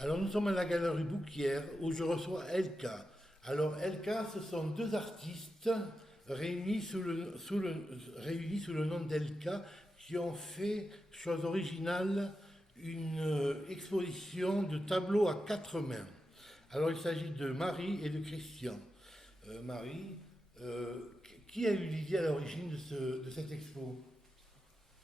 Alors nous sommes à la galerie Bouquière où je reçois Elka. Alors Elka, ce sont deux artistes réunis sous le nom d'Elka qui ont fait, chose originale, une exposition de tableaux à quatre mains. Alors il s'agit de Marie et de Christian. Marie, qui a eu l'idée à l'origine de cette expo?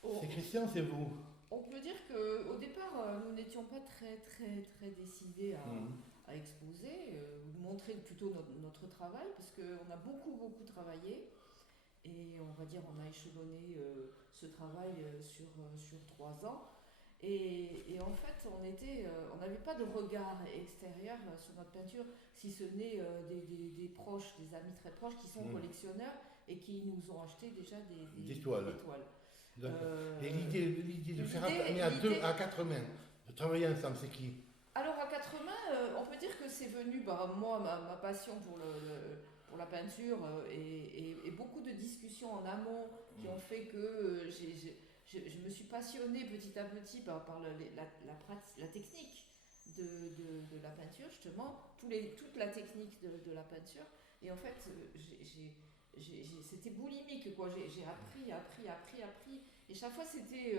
Oh, C'est Christian, c'est vous? on peut dire qu'au départ, nous n'étions pas très décidés Mhm. à exposer, montrer plutôt notre travail, parce qu'on a beaucoup travaillé. Et on va dire, on a échelonné ce travail sur 3 ans. Et en fait, on n'avait pas de regard extérieur sur notre peinture, si ce n'est des proches, des amis très proches qui sont collectionneurs et qui nous ont acheté déjà Des toiles. des toiles. D'accord. Et Euh, l'idée de faire à quatre mains, de travailler ensemble, c'est qui? Alors à quatre mains, on peut dire que c'est venu, moi, ma passion pour la peinture et beaucoup de discussions en amont qui ont fait que je me suis passionnée petit à petit par la technique de la peinture, justement, toute la technique de la peinture. Et en fait, c'était boulimique, quoi. J'ai appris. Et chaque fois, c'était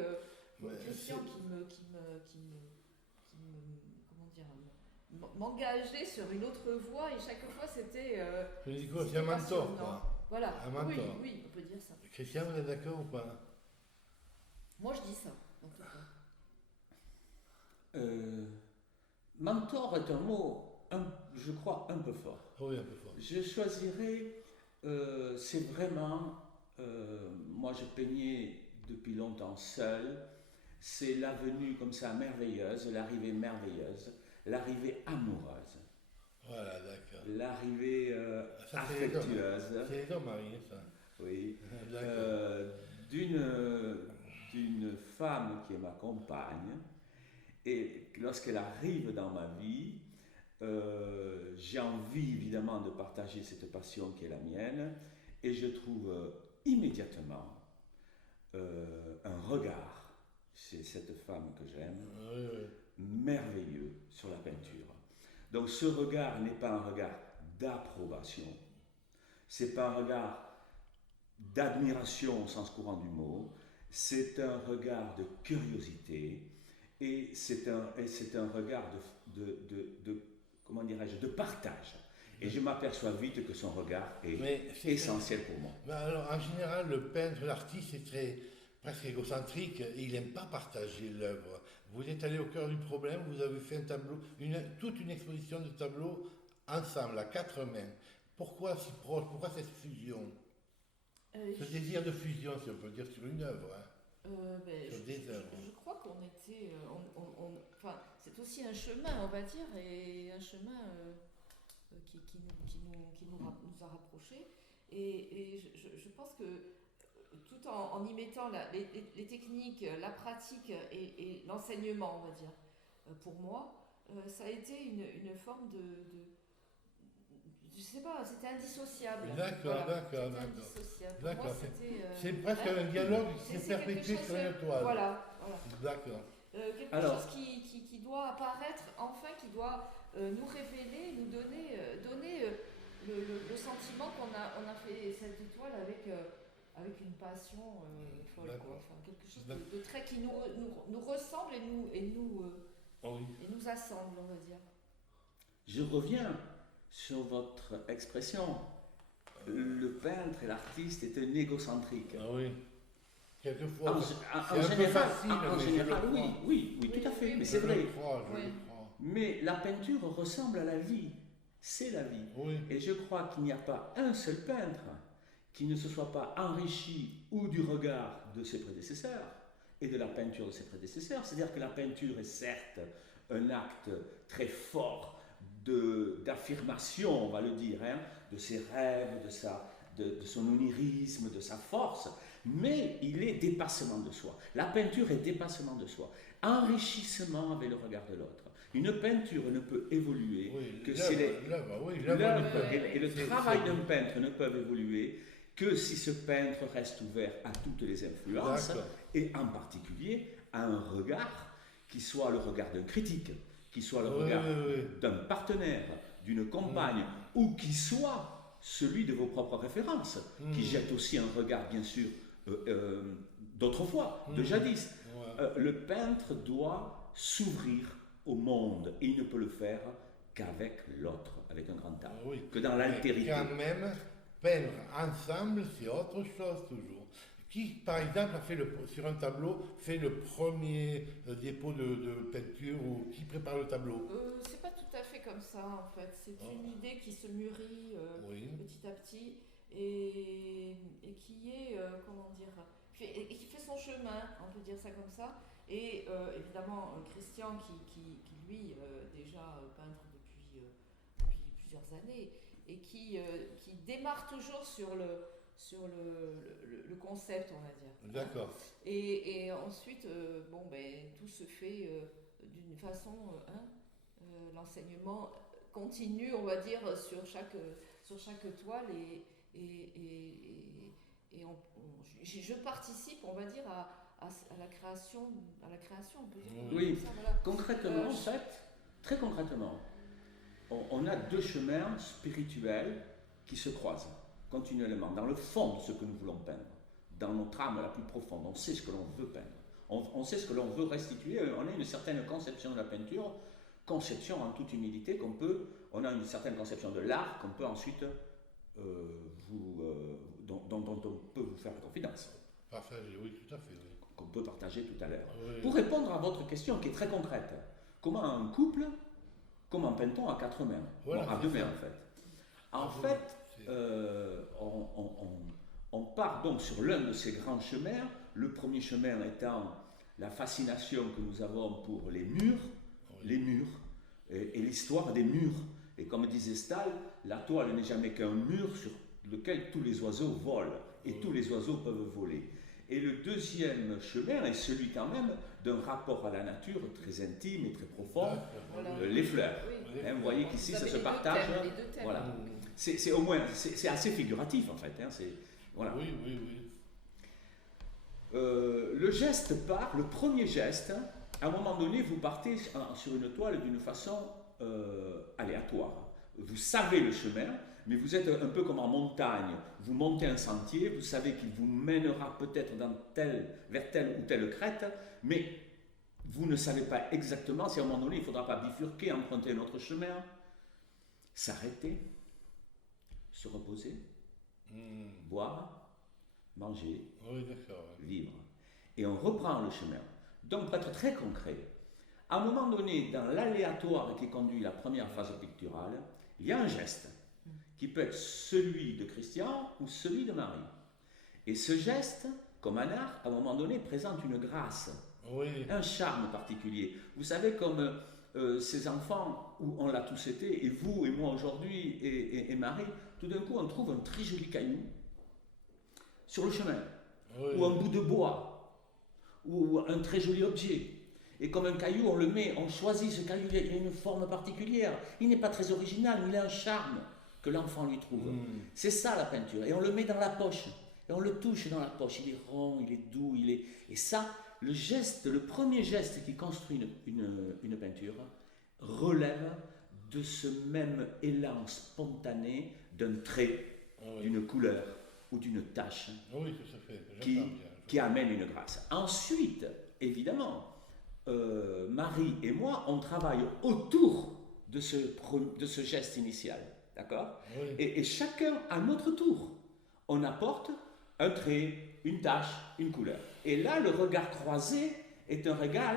Ouais, Christian qui me comment dire, m'engager sur une autre voie et chaque fois c'était c'est un mentor, passionnant. quoi. Voilà, Un oui, mentor. oui, on peut dire ça. Christian, vous êtes d'accord ou pas? Moi je dis ça, en tout cas. Euh, Mentor est un mot, je crois, un peu fort. Oui, un peu fort. Je choisirais, c'est vraiment, moi je peignais depuis longtemps seul, c'est la venue comme ça merveilleuse, l'arrivée merveilleuse, l'arrivée amoureuse, Voilà, d'accord. l'arrivée Ça, c'est les hommes. affectueuse, C'est les hommes, Marie, ça. oui, D'accord. d'une femme qui est ma compagne. Et lorsqu'elle arrive dans ma vie, j'ai envie évidemment de partager cette passion qui est la mienne, et je trouve immédiatement un regard chez cette femme que j'aime, Oui, oui. merveilleux sur la peinture. Donc ce regard n'est pas un regard d'approbation, c'est pas un regard d'admiration au sens courant du mot, c'est un regard de curiosité et c'est un regard comment dirais-je, de partage. Et je m'aperçois vite que son regard est essentiel pour moi. Mais alors, en général, le peintre, l'artiste est presque égocentrique et il n'aime pas partager l'œuvre. Vous êtes allé au cœur du problème, vous avez fait un tableau, toute une exposition de tableaux ensemble, à quatre mains. Pourquoi si proche? Pourquoi cette fusion? Ce désir de fusion, si on peut dire, sur une œuvre. Sur des œuvres. Je crois qu'on était. Enfin, c'est aussi un chemin, on va dire, et un chemin qui nous a rapprochés. Et je pense que tout en y mettant les techniques, la pratique et l'enseignement, on va dire, pour moi, ça a été une forme je sais pas, c'était indissociable. D'accord, Voilà, d'accord, c'était d'accord. indissociable. Pour D'accord. moi, c'était. C'est presque hein, un dialogue qui c'est s'est quelque perpétué chose sur une toile. Voilà. D'accord. Quelque Alors, chose qui doit apparaître, enfin, qui doit nous révéler, nous donner le sentiment qu'on a fait cette étoile avec une passion folle, D'accord. quoi. Enfin, quelque chose de très qui nous ressemble Oui. et nous assemble, on va dire. Je reviens sur votre expression. Le peintre et l'artiste est un égocentrique. Ah oui. Quelquefois, En c'est un peu général, facile, en mais je général, le crois. oui, tout à fait, mais c'est Je vrai. le crois, je Oui. le crois. Mais la peinture ressemble à la vie, c'est la vie. Oui. Et je crois qu'il n'y a pas un seul peintre qui ne se soit pas enrichi ou du regard de ses prédécesseurs et de la peinture de ses prédécesseurs. C'est-à-dire que la peinture est certes un acte très fort d'affirmation, on va le dire, hein, de ses rêves, de son onirisme, de sa force, mais il est dépassement de soi. La peinture est dépassement de soi, enrichissement avec le regard de l'autre. Une peinture ne peut évoluer que si l'œuvre et le travail d'un peintre ne peuvent évoluer que si ce peintre reste ouvert à toutes les influences et en particulier à un regard qui soit le regard d'un critique, qui soit le regard d'un partenaire, d'une compagne, ou qui soit celui de vos propres références, qui jette aussi un regard, bien sûr, d'autrefois, de jadis. Le peintre doit s'ouvrir au monde, et il ne peut le faire qu'avec l'autre, avec un grand A, que dans l'altérité. Quand même, peindre ensemble, c'est autre chose toujours. Qui, par exemple, sur un tableau, fait le premier dépôt de peinture ou qui prépare le tableau? C'est pas tout à fait comme ça en fait. C'est une idée qui se mûrit petit à petit et qui est, comment dire, et qui fait son chemin, on peut dire ça comme ça. Et évidemment, Christian qui lui, déjà peintre depuis plusieurs années et qui démarre toujours sur le concept, on va dire. D'accord. Et ensuite, tout se fait d'une façon, l'enseignement continue, on va dire, sur chaque toile je participe, on va dire, à la création, on peut dire. Oui, ça, voilà. concrètement, en fait, très concrètement, on a deux chemins spirituels qui se croisent continuellement, dans le fond de ce que nous voulons peindre, dans notre âme la plus profonde. On sait ce que l'on veut peindre, on sait ce que l'on veut restituer, on a une certaine conception de la peinture, conception en toute humilité on a une certaine conception de l'art qu'on peut ensuite, dont on peut vous faire la confidence. Partager, oui, tout à fait. Oui. Qu'on peut partager tout à l'heure. Oui. Pour répondre à votre question qui est très concrète, comment peint-on à quatre mains? À deux mains en fait. On part donc sur l'un de ces grands chemins, le premier chemin étant la fascination que nous avons pour les murs et l'histoire des murs. Et comme disait Stahl, la toile n'est jamais qu'un mur sur lequel tous les oiseaux volent, et tous les oiseaux peuvent voler. Et le deuxième chemin est celui quand même d'un rapport à la nature très intime et très profond, les fleurs. Vous voyez qu'ici ça se partage. Voilà. C'est au moins, c'est assez figuratif en fait. Voilà. Oui. Le geste part, le premier geste, à un moment donné, vous partez sur une toile d'une façon aléatoire. Vous savez le chemin, mais vous êtes un peu comme en montagne. Vous montez un sentier, vous savez qu'il vous mènera peut-être vers telle ou telle crête, mais vous ne savez pas exactement si à un moment donné, il ne faudra pas bifurquer, emprunter un autre chemin, s'arrêter, se reposer, boire, manger, vivre. Et on reprend le chemin. Donc, pour être très concret, à un moment donné, dans l'aléatoire qui conduit la première phase picturale, il y a un geste qui peut être celui de Christian ou celui de Marie. Et ce geste, comme un art, à un moment donné, présente une grâce, un charme particulier. Vous savez, comme ces enfants où on l'a tous été, et vous et moi aujourd'hui, et Marie, tout d'un coup on trouve un très joli caillou sur le chemin, ou un bout de bois, ou un très joli objet. Et comme un caillou, on le met, on choisit ce caillou, il a une forme particulière, il n'est pas très original, mais il a un charme que l'enfant lui trouve. C'est ça la peinture, et on le met dans la poche, et on le touche dans la poche, il est rond, il est doux, et ça, le premier geste qui construit une peinture relève de ce même élan spontané d'un trait, d'une couleur ou d'une tache qui amène une grâce. Ensuite, évidemment, Marie et moi, on travaille autour de ce geste initial, d'accord ? Et chacun à notre tour, on apporte un trait, une tache, une couleur. Et là, le regard croisé est un regard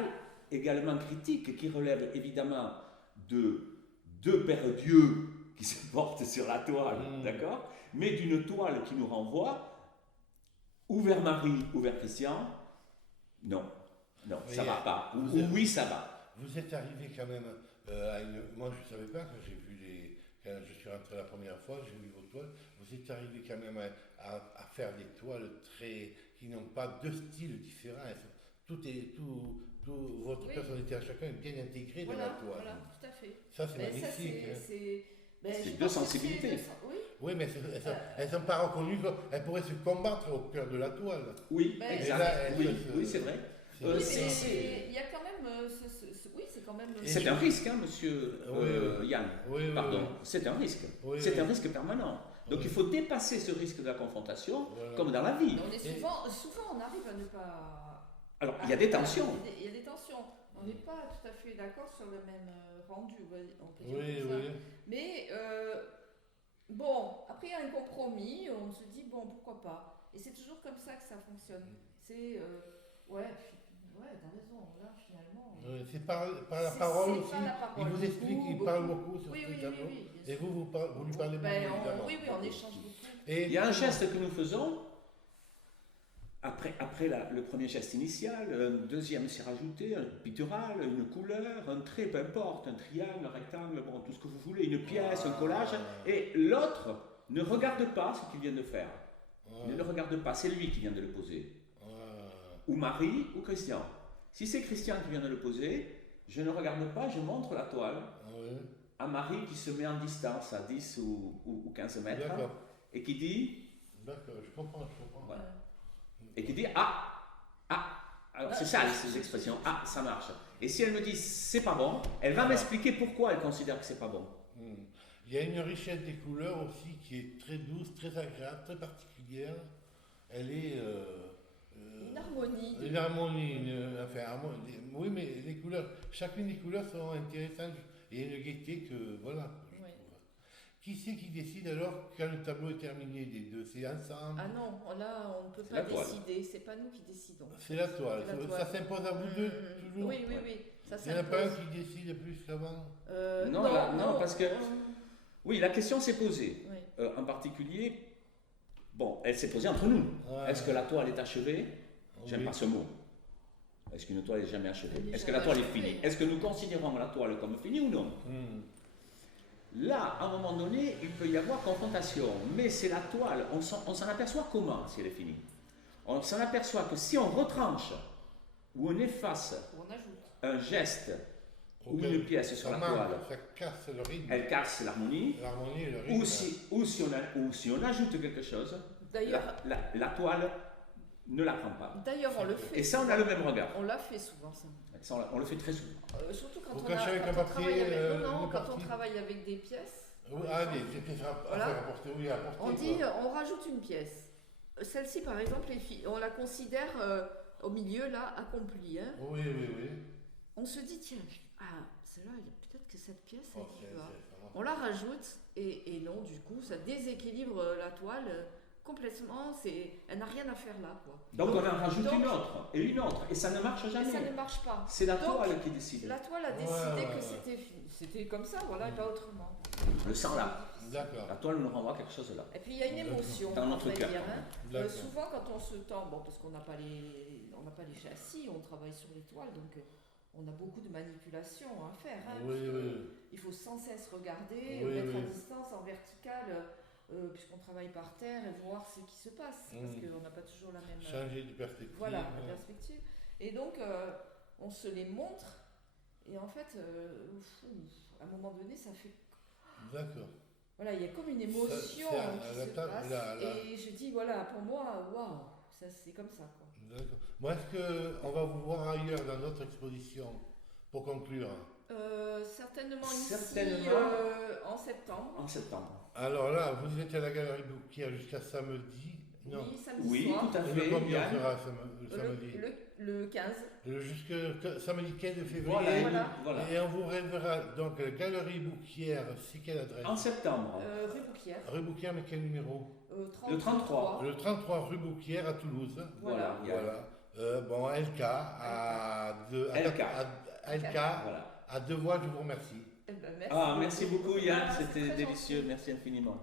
également critique qui relève évidemment de deux paires d'yeux qui se portent sur la toile, d'accord ? Mais d'une toile qui nous renvoie ou vers Marie ou vers Christian. Non, ça ne va pas. Oui, ça va. Vous êtes arrivé quand même à une... Moi, je ne savais pas quand je suis rentré la première fois, j'ai vu vos toiles. Vous êtes arrivé quand même à faire des toiles qui n'ont pas deux styles différents. Votre personnalité à chacun est bien intégrée dans la toile. Voilà, tout à fait. Ça, c'est magnifique. C'est deux sensibilités. Oui, mais elles ne sont pas reconnues. Elles pourraient se combattre au cœur de la toile. Oui, exact. Oui, c'est vrai. Il y a quand même... quand même. C'est un risque, hein, monsieur Yann. Oui, Pardon, c'est un risque. Oui, c'est oui. un risque permanent. Donc Oui. il faut dépasser ce risque de la confrontation, Voilà. comme dans la vie. On est souvent, on arrive à ne pas. Alors, il y a des tensions. Il y a des tensions. On n'est pas tout à fait d'accord sur le même rendu, on peut dire Oui, comme ça. oui. Mais bon, après il y a un compromis, on se dit bon, pourquoi pas. Et c'est toujours comme ça que ça fonctionne. C'est ouais, t'as raison, là finalement. C'est par la parole aussi. Par la parole. Il vous explique, il parle beaucoup sur Oui, ce oui, tableau. oui, bien Et sûr. vous lui parlez beaucoup, évidemment. Oui, on échange beaucoup. Et Il y a un geste que nous faisons, après le premier geste initial, un deuxième s'est rajouté, un pictural, une couleur, un trait, peu importe, un triangle, un rectangle, bon, tout ce que vous voulez, une pièce, un collage, et l'autre ne regarde pas ce qu'il vient de faire. Il ne le regarde pas, c'est lui qui vient de le poser. Ou Marie ou Christian. Si c'est Christian qui vient de le poser, je ne regarde pas, je montre la toile à Marie qui se met en distance à 10 ou 15 mètres D'accord. et qui dit, D'accord, je comprends. voilà, et qui dit alors c'est ça ces expressions, ça marche. Et si elle me dit c'est pas bon, elle va m'expliquer pourquoi elle considère que c'est pas bon. Il y a une richesse des couleurs aussi qui est très douce, très agréable, très particulière. Elle est Une harmonie. une harmonie, oui, mais les couleurs, chacune des couleurs sont intéressantes et une gaieté que voilà. Je trouve. Qui c'est qui décide alors quand le tableau est terminé des deux? C'est ensemble. Ah non, là on ne peut C'est pas la toile. décider, c'est pas nous qui décidons. C'est la toile. C'est la Ça toile. s'impose à vous deux toujours. Oui, ça Il n'y en a pas un s'impose. qui décide plus qu'avant. Non, parce que oui, la question s'est posée. Oui. En particulier, bon, elle s'est posée entre nous. Ouais. Est-ce que la toile est achevée? J'aime Oui. pas ce mot. Est-ce qu'une toile est jamais achevée? Elle est Est-ce que la jamais toile est achevée. finie? Est-ce que nous considérons la toile comme finie ou non? Là, à un moment donné, il peut y avoir confrontation, mais c'est la toile. On s'en aperçoit comment si elle est finie? On s'en aperçoit que si on retranche ou on efface On ajoute. un geste ou Ok. une pièce sur Ça la marque, toile, ça casse le rythme. elle casse l'harmonie. L'harmonie et le rythme. Ou si on ajoute quelque chose, D'ailleurs, la toile ne la prend pas. d'ailleurs, on le fait. Et ça, on a le même regard. On l'a fait souvent, ça. Ça, on le fait très souvent. Surtout quand Vous on, cachez avec un quand on papier, travaille avec, une quand on partie. travaille avec des pièces. Oui, allez, j'ai fait ça Voilà. à apporter, oui, à apporter. On dit, on rajoute une pièce. Celle-ci, par exemple, on la considère au milieu, là, accomplie. Hein. Oui. On se dit, tiens, celle-là, peut-être que cette pièce, elle Oh, y va. On la rajoute, et non, du coup, ça déséquilibre la toile complètement. Elle n'a rien à faire là, quoi. Donc, on en rajoute donc- une autre, et ça ne marche Et ça ne jamais. marche pas. C'est la Donc, toile qui décide. La toile a Ouais, décidé ouais. que c'était comme ça, voilà, et pas autrement. Le sang là. D'accord. La toile nous renvoie quelque chose là. Et puis il y a une émotion, Dans on notre va cœur. dire, hein. D'accord. Souvent quand on se tend, bon parce qu'on n'a pas les châssis, on travaille sur les toiles, donc on a beaucoup de manipulations à faire. Hein. Oui. Il faut sans cesse regarder, Oui, mettre oui. à distance, en verticale, puisqu'on travaille par terre et voir ce qui se passe, parce qu'on n'a pas toujours la même. Changer de perspective. Voilà, la perspective. Et donc, on se les montre, et en fait, à un moment donné, ça fait. D'accord. Voilà, il y a comme une émotion c'est à qui la se table, passe. là. Et je dis, voilà, pour moi, waouh, ça c'est comme ça, quoi. D'accord. Moi, est-ce qu'on va vous voir ailleurs dans notre exposition pour conclure? Certainement ici, Certainement. en septembre. En septembre. Alors là, vous êtes à la Galerie Bouquière jusqu'à samedi. Non. Oui, samedi Oui, soir. tout à Le fait. combien Yann. sera le samedi? Le 15. Jusqu'à samedi 15 février. Voilà. Et on vous révérera donc Galerie Bouquière, c'est quelle adresse? En septembre. Rue Bouquière. Rue Bouquière, mais quel numéro? Le 33. Le 33 rue Bouquière à Toulouse. Voilà. Voilà. Bon, LK à deux. LK. LK Voilà. à deux voix, je vous remercie. Eh ben, merci Merci beaucoup Yann, Ah, c'est c'était très délicieux, gentil. merci infiniment.